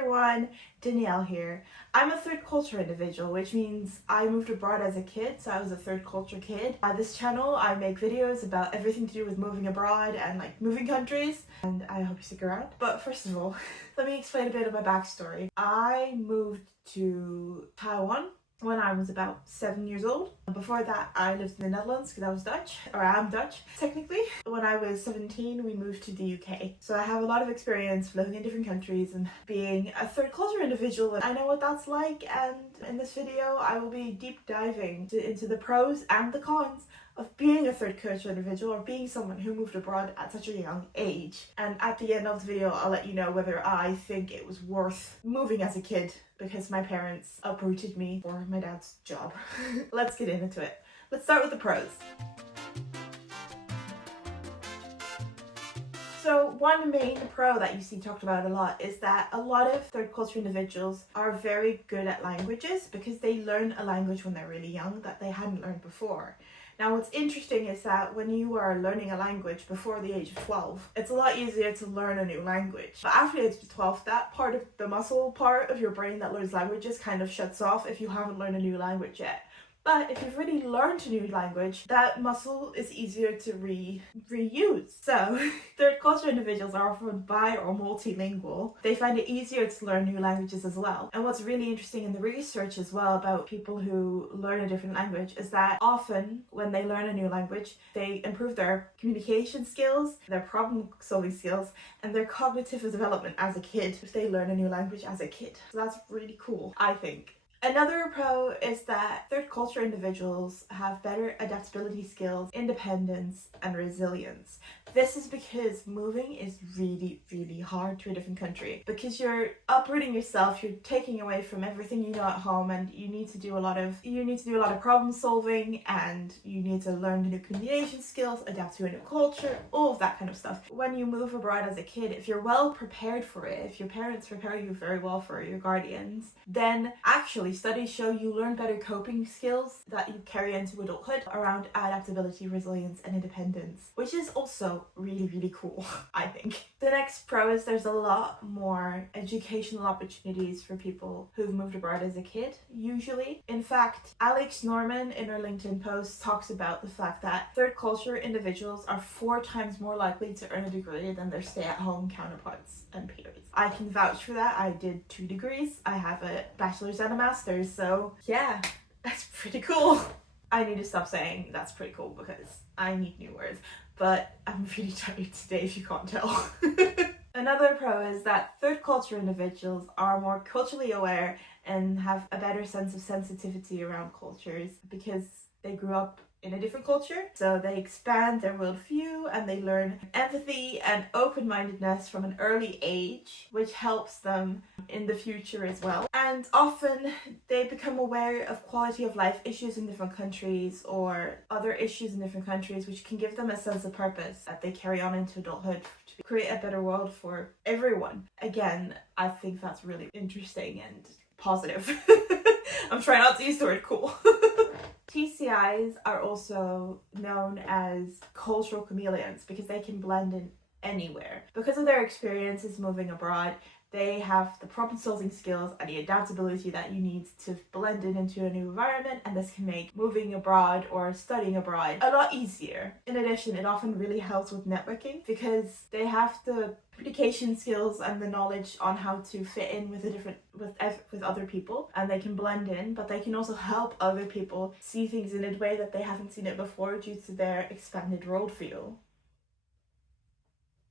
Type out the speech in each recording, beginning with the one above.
everyone, Danielle here. I'm a third culture individual, which means I moved abroad as a kid, so I was a third culture kid. On this channel, I make videos about everything to do with moving abroad and like moving countries, and I hope you stick around. But first of all, let me explain a bit of my backstory. I moved to Taiwan when I was about 7 years old. Before that, I lived in the Netherlands because I was Dutch, or I am Dutch technically. When I was 17, we moved to the UK. So I have a lot of experience living in different countries and being a third culture individual. I know what that's like, and in this video, I will be deep diving into the pros and the cons of being a third culture individual or being someone who moved abroad at such a young age. And at the end of the video, I'll let you know whether I think it was worth moving as a kid because my parents uprooted me for my dad's job. Let's get into it. Let's start with the pros. So one main pro that you see talked about a lot is that a lot of third culture individuals are very good at languages because they learn a language when they're really young that they hadn't learned before. Now what's interesting is that when you are learning a language before the age of 12, it's a lot easier to learn a new language. But after the age of 12, that part of the muscle part of your brain that learns languages kind of shuts off if you haven't learned a new language yet. But if you've already learned a new language, that muscle is easier to reuse. So, third culture individuals are often bi or multilingual. They find it easier to learn new languages as well. And what's really interesting in the research as well about people who learn a different language is that often when they learn a new language, they improve their communication skills, their problem solving skills, and their cognitive development as a kid if they learn a new language as a kid. So that's really cool, I think. Another pro is that third culture individuals have better adaptability skills, independence, and resilience. This is because moving is really, really hard to a different country. Because you're uprooting yourself, you're taking away from everything you know at home, and you need to do a lot of problem solving, and you need to learn new communication skills, adapt to a new culture, all of that kind of stuff. When you move abroad as a kid, if you're well prepared for it, if your parents prepare you very well for it, your guardians, then actually studies show you learn better coping skills that you carry into adulthood around adaptability, resilience, and independence, which is also really, really cool, I think. The next pro is there's a lot more educational opportunities for people who've moved abroad as a kid, usually. In fact, Alex Norman in her LinkedIn post talks about the fact that third culture individuals are 4 times more likely to earn a degree than their stay-at-home counterparts and peers. I can vouch for that. I did 2 degrees. I have a bachelor's and a master's, so yeah, that's pretty cool. I need to stop saying that's pretty cool because I need new words, but I'm really tired today if you can't tell. Another pro is that third culture individuals are more culturally aware and have a better sense of sensitivity around cultures because they grew up in a different culture, so they expand their worldview and they learn empathy and open-mindedness from an early age, which helps them in the future as well. And often they become aware of quality of life issues in different countries or other issues in different countries, which can give them a sense of purpose that they carry on into adulthood to create a better world for everyone. Again, I think that's really interesting and positive. I'm trying not to use the word cool. TCIs are also known as cultural chameleons because they can blend in anywhere. Because of their experiences moving abroad, they have the problem-solving skills and the adaptability that you need to blend in into a new environment, and this can make moving abroad or studying abroad a lot easier. In addition, it often really helps with networking because they have the communication skills and the knowledge on how to fit in with other people, and they can blend in, but they can also help other people see things in a way that they haven't seen it before due to their expanded worldview.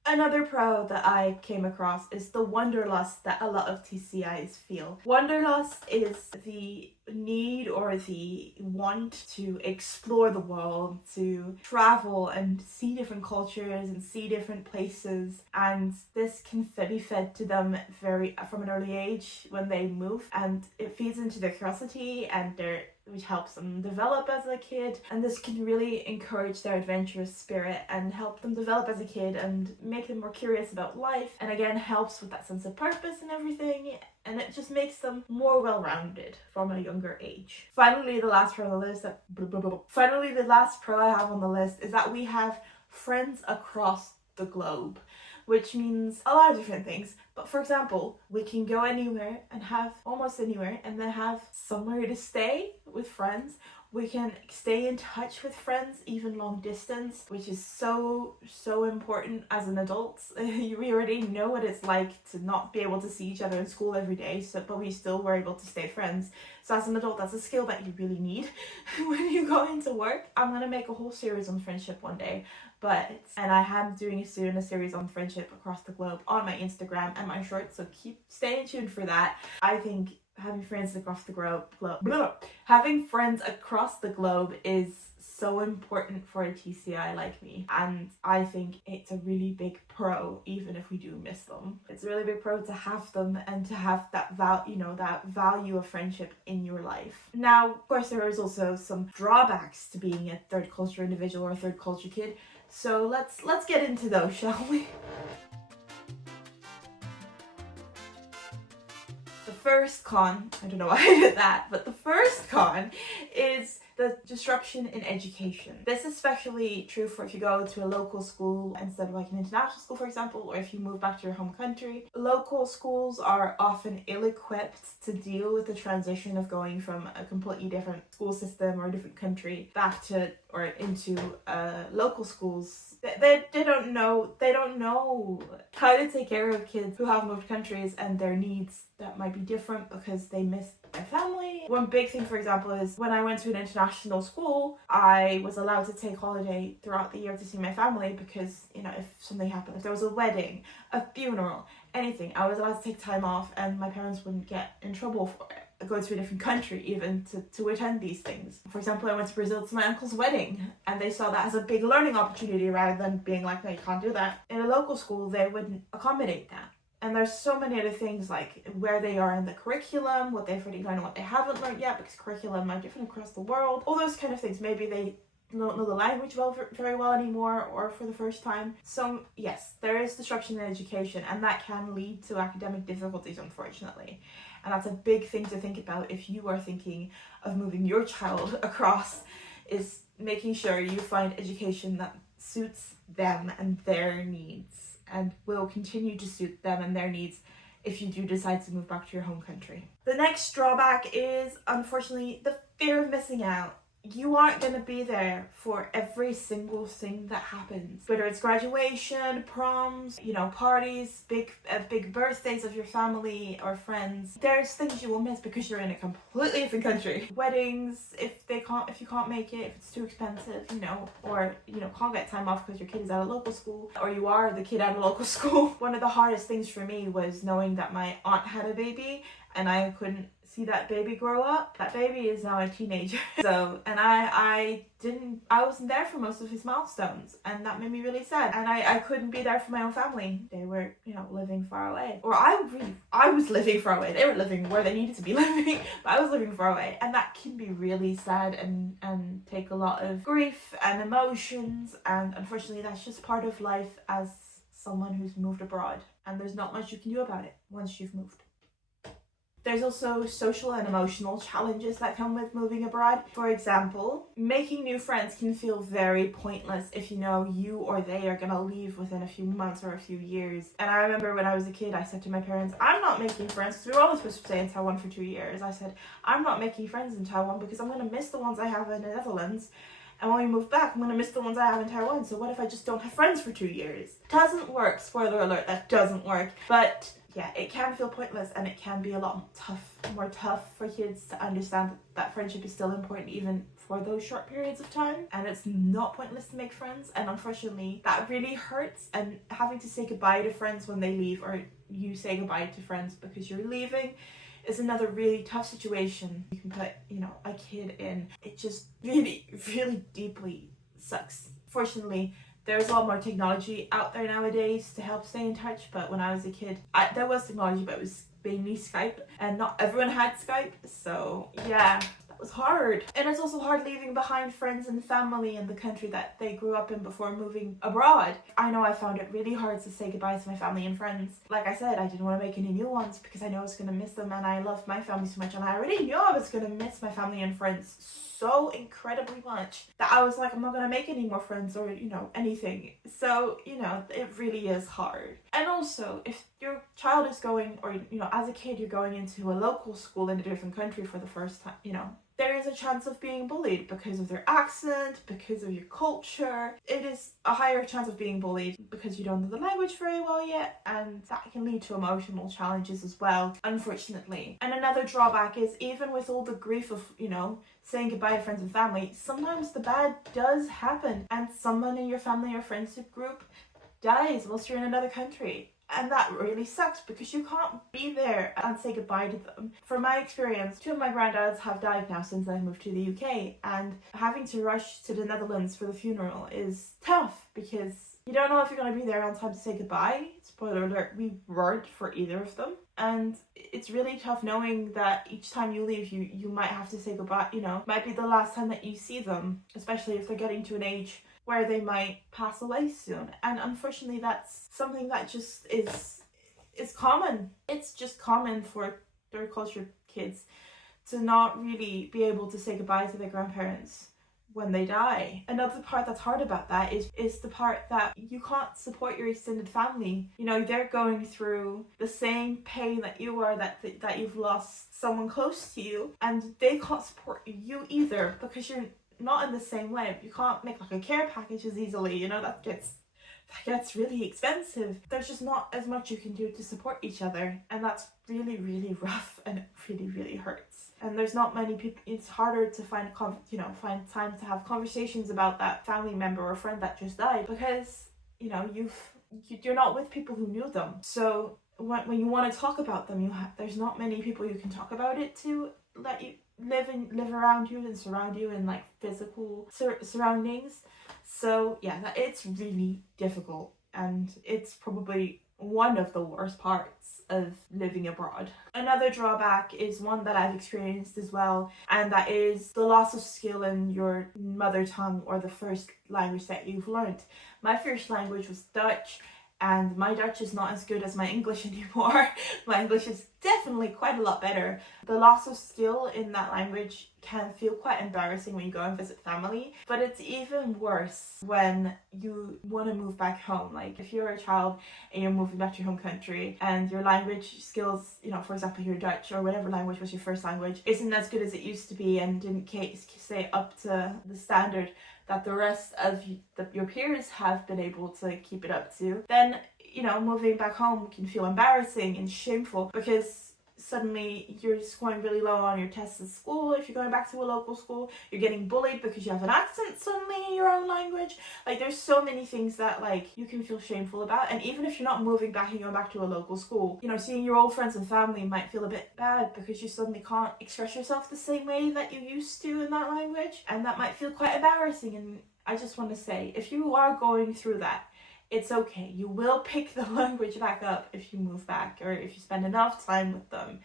Another pro that I came across is the wanderlust that a lot of TCIs feel. Wanderlust is the need or the want to explore the world, to travel and see different cultures and see different places, and this can be fed to them from an early age when they move, and it feeds into their curiosity and which helps them develop as a kid, and this can really encourage their adventurous spirit and help them develop as a kid and make them more curious about life, and again helps with that sense of purpose and everything, and it just makes them more well-rounded from a younger age. Finally, the last pro I have on the list is that we have friends across the globe. which means a lot of different things. But for example, we can go anywhere and have almost anywhere and then have somewhere to stay with friends. We can stay in touch with friends, even long distance, which is so important as an adult. We already know what it's like to not be able to see each other in school every day, but we still were able to stay friends. So as an adult, that's a skill that you really need when you go into work. I'm gonna make a whole series on friendship one day, and I am doing soon a series on friendship across the globe on my Instagram and my shorts, so stay tuned for that. I think having friends across the globe is so important for a TCI like me, and I think it's a really big pro even if we do miss them. It's a really big pro to have them and to have that value of friendship in your life. Now, of course, there is also some drawbacks to being a third culture individual or a third culture kid. So let's get into those, shall we? The first con, I don't know why I did that, but the first con is the disruption in education. This is especially true for if you go to a local school instead of like an international school, for example, or if you move back to your home country. Local schools are often ill-equipped to deal with the transition of going from a completely different school system or a different country back to or into local schools. They don't know how to take care of kids who have moved countries and their needs that might be different because they miss their family. One big thing, for example, is when I went to an international school, I was allowed to take holiday throughout the year to see my family because, if something happened, if there was a wedding, a funeral, anything, I was allowed to take time off and my parents wouldn't get in trouble for it. Go to a different country even to attend these things. For example, I went to Brazil to my uncle's wedding and they saw that as a big learning opportunity rather than being like, no, you can't do that. In a local school, they wouldn't accommodate that. And there's so many other things like where they are in the curriculum, what they've already learned and what they haven't learned yet, because curriculum are different across the world. All those kind of things. Maybe they don't know the language very well anymore or for the first time. So yes, there is disruption in education and that can lead to academic difficulties, unfortunately. And that's a big thing to think about if you are thinking of moving your child across, is making sure you find education that suits them and their needs and will continue to suit them and their needs if you do decide to move back to your home country. The next drawback is, unfortunately, the fear of missing out. You aren't going to be there for every single thing that happens, whether it's graduation, proms, parties, big birthdays of your family or friends. There's things you will miss because you're in a completely different country. Weddings, if you can't make it, if it's too expensive, or can't get time off because your kid is at a local school or you are the kid at a local school. One of the hardest things for me was knowing that my aunt had a baby and I couldn't see that baby grow up. That baby is now a teenager. And I wasn't there for most of his milestones, and that made me really sad. And I couldn't be there for my own family. They were, living far away. Or I was living far away. They were living where they needed to be living, but I was living far away. And that can be really sad and take a lot of grief and emotions. And unfortunately, that's just part of life as someone who's moved abroad. And there's not much you can do about it once you've moved. There's also social and emotional challenges that come with moving abroad. For example, making new friends can feel very pointless if you or they are going to leave within a few months or a few years. And I remember when I was a kid, I said to my parents, I'm not making friends, because we were only supposed to stay in Taiwan for 2 years. I said, I'm not making friends in Taiwan because I'm going to miss the ones I have in the Netherlands. And when we move back, I'm going to miss the ones I have in Taiwan. So what if I just don't have friends for 2 years? Doesn't work. Spoiler alert, that doesn't work. But yeah, it can feel pointless and it can be a lot more tough for kids to understand that friendship is still important even for those short periods of time. And it's not pointless to make friends. And unfortunately, that really hurts. And having to say goodbye to friends when they leave, or you say goodbye to friends because you're leaving, is another really tough situation you can put, a kid in. It just really, really deeply sucks. Fortunately, there's a lot more technology out there nowadays to help stay in touch, but when I was a kid, there was technology, but it was mainly Skype, and not everyone had Skype, so yeah. Was hard. And it's also hard leaving behind friends and family in the country that they grew up in before moving abroad. I know I found it really hard to say goodbye to my family and friends. Like I said, I didn't want to make any new ones because I know I was going to miss them, and I love my family so much, and I already knew I was going to miss my family and friends so incredibly much that I was like, I'm not going to make any more friends or, anything. So, it really is hard. And also, if your child is going, or as a kid, you're going into a local school in a different country for the first time, there is a chance of being bullied because of their accent, because of your culture. It is a higher chance of being bullied because you don't know the language very well yet, and that can lead to emotional challenges as well, unfortunately. And another drawback is, even with all the grief of, saying goodbye to friends and family, sometimes the bad does happen, and someone in your family or friendship group dies whilst you're in another country. And that really sucks because you can't be there and say goodbye to them. From my experience, 2 of my granddads have died now since I moved to the UK, and having to rush to the Netherlands for the funeral is tough because you don't know if you're going to be there on time to say goodbye. Spoiler alert, we weren't for either of them. And it's really tough knowing that each time you leave, you might have to say goodbye, might be the last time that you see them, especially if they're getting to an age where they might pass away soon. And unfortunately, that's something that just is common. It's just common for third culture kids to not really be able to say goodbye to their grandparents when they die. Another part that's hard about that is the part that you can't support your extended family. They're going through the same pain that you are, that you've lost someone close to you, and they can't support you either because you're not in the same way. You can't make like a care package as easily, that gets really expensive. There's just not as much you can do to support each other, and that's really, really rough, and it really, really hurts. And there's not many people. It's harder to find time to have conversations about that family member or friend that just died because you're not with people who knew them. So when you want to talk about them, there's not many people you can talk about it to let you live around you and surround you in like physical surroundings. So yeah, it's really difficult, and it's probably one of the worst parts of living abroad. Another drawback is one that I've experienced as well, and that is the loss of skill in your mother tongue or the first language that you've learned. My first language was Dutch, and my Dutch is not as good as my English anymore. My English is definitely quite a lot better. The loss of skill in that language can feel quite embarrassing when you go and visit family, but it's even worse when you want to move back home. Like if you're a child and you're moving back to your home country and your language skills, for example, your Dutch or whatever language was your first language, isn't as good as it used to be and didn't stay up to the standard that the rest of your peers have been able to keep it up to, then, moving back home can feel embarrassing and shameful because suddenly you're scoring really low on your tests at school. If you're going back to a local school, you're getting bullied because you have an accent suddenly in your own language. Like there's so many things that you can feel shameful about. And even if you're not moving back and going back to a local school, seeing your old friends and family might feel a bit bad because you suddenly can't express yourself the same way that you used to in that language, and that might feel quite embarrassing. And I just want to say, if you are going through that, it's okay. You will pick the language back up if you move back or if you spend enough time with them.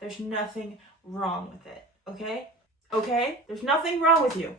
There's nothing wrong with it, okay? Okay? There's nothing wrong with you.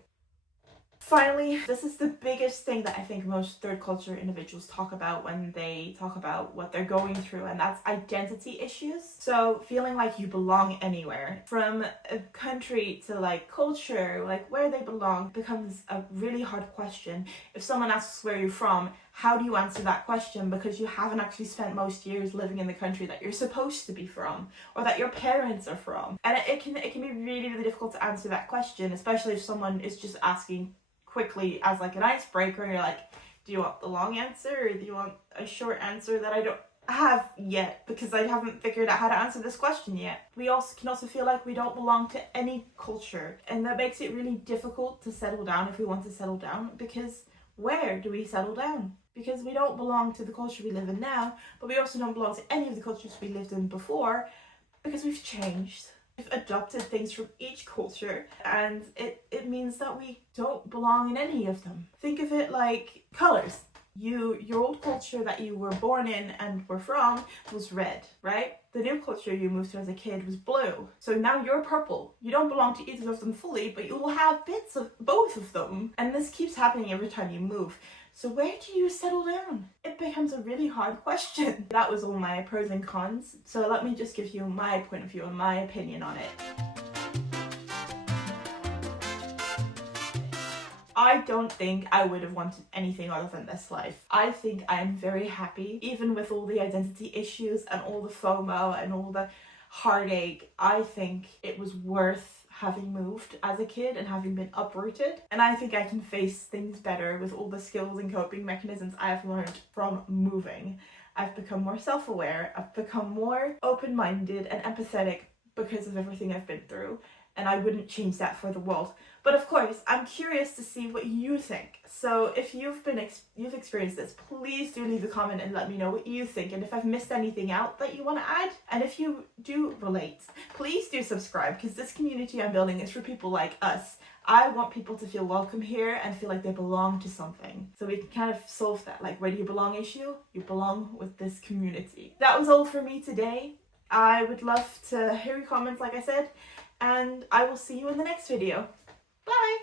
Finally, this is the biggest thing that I think most third culture individuals talk about when they talk about what they're going through, and that's identity issues. So feeling like you belong anywhere, from a country to culture, where they belong, becomes a really hard question. If someone asks where you're from, how do you answer that question? Because you haven't actually spent most years living in the country that you're supposed to be from, or that your parents are from. And it can be really, really difficult to answer that question, especially if someone is just asking quickly as an icebreaker, and you're like, do you want the long answer or do you want a short answer that I don't have yet because I haven't figured out how to answer this question yet? We can also feel like we don't belong to any culture, and that makes it really difficult to settle down if we want to settle down, because where do we settle down? Because we don't belong to the culture we live in now, but we also don't belong to any of the cultures we lived in before because we've changed. We've adopted things from each culture, and it means that we don't belong in any of them. Think of it like colors. Your old culture that you were born in and were from was red, right? The new culture you moved to as a kid was blue. So now you're purple. You don't belong to either of them fully, but you will have bits of both of them. And this keeps happening every time you move. So where do you settle down? It becomes a really hard question. That was all my pros and cons. So let me just give you my point of view and my opinion on it. I don't think I would have wanted anything other than this life. I think I am very happy, even with all the identity issues and all the FOMO and all the heartache. I think it was worth having moved as a kid and having been uprooted. And I think I can face things better with all the skills and coping mechanisms I have learned from moving. I've become more self-aware, I've become more open-minded and empathetic because of everything I've been through, and I wouldn't change that for the world. But of course, I'm curious to see what you think. So if you've experienced this, please do leave a comment and let me know what you think, and if I've missed anything out that you want to add. And if you do relate, please do subscribe, because this community I'm building is for people like us. I want people to feel welcome here and feel like they belong to something. So we can kind of solve that, like, where do you belong issue? You belong with this community. That was all for me today. I would love to hear your comments, like I said, and I will see you in the next video. Bye!